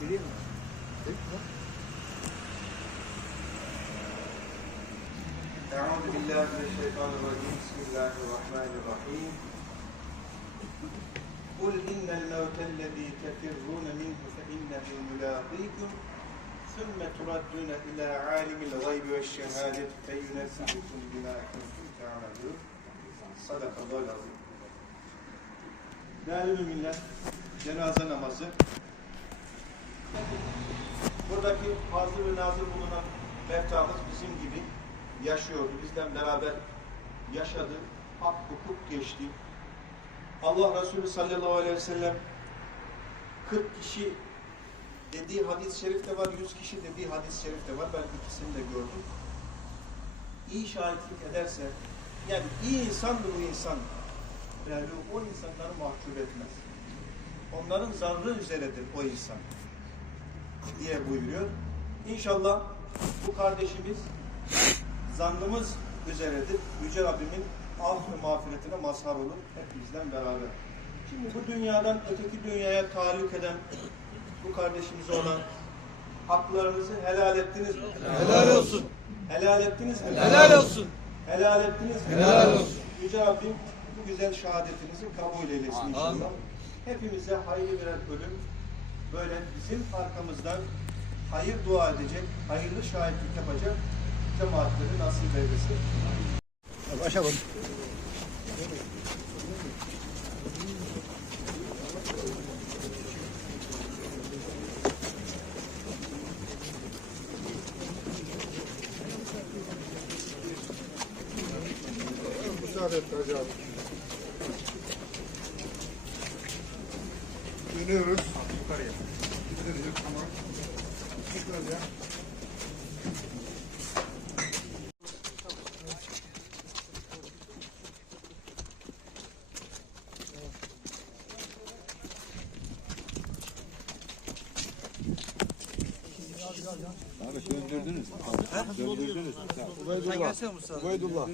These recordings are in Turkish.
Gireyim mi? أعوذ بالله من الشيطان الرجيم بسم الله الرحمن الرحيم قل إن الموت الذي تفرون منه فإنه ملاقيكم ثم تردون إلى عالم الغيب والشهادة فينبئكم بما كنتم تعملون صدق الله العظيم Değerli müminler, cenaze namazı. Buradaki hazır ve nazır bulunan meftamız bizim gibi yaşıyordu. Bizden beraber yaşadı. Hak hukuk geçti. Allah Resulü sallallahu aleyhi ve sellem 40 kişi dediği hadis-i şerif de var, 100 kişi dediği hadis-i şerif de var. Ben ikisini de gördüm. İyi şahitlik ederse, yani iyi insandır bu insan. Yani o insanları mahcup etmez. Onların zarrı üzeredir o insan diye buyuruyor. İnşallah bu kardeşimiz zannımız üzeredir. Yüce Rabbimin af ve mağfiretine mazhar olur hepimizden beraber. Şimdi bu dünyadan öteki dünyaya tahallük eden bu kardeşimize olan haklarınızı helal ettiniz mi? Helal olsun. Helal ettiniz mi? Helal olsun. Helal ettiniz mi? Helal olsun. Yüce Rabbim bu güzel şehadetinizi kabul eylesin inşallah. Hepimize hayırlı birer ölüm böyle bizim arkamızdan hayır dua edecek, hayırlı şahitlik yapacak cemaatleri nasip eylesin. Başa bak. Müsaade et Hacı abi. Dönüyoruz. Yukarıya. Gideriz. Tamam. Tekrar ya. Sen gelsene Mustafa. Ubeydullah.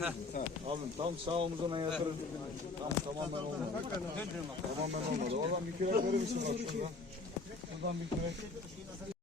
Abim tam sağ omuzuna yatırır. Tam tamamen olmadı. Tamamen olmadı. Oradan bir kürek verir misin bak şuradan? Şuradan bir kürek.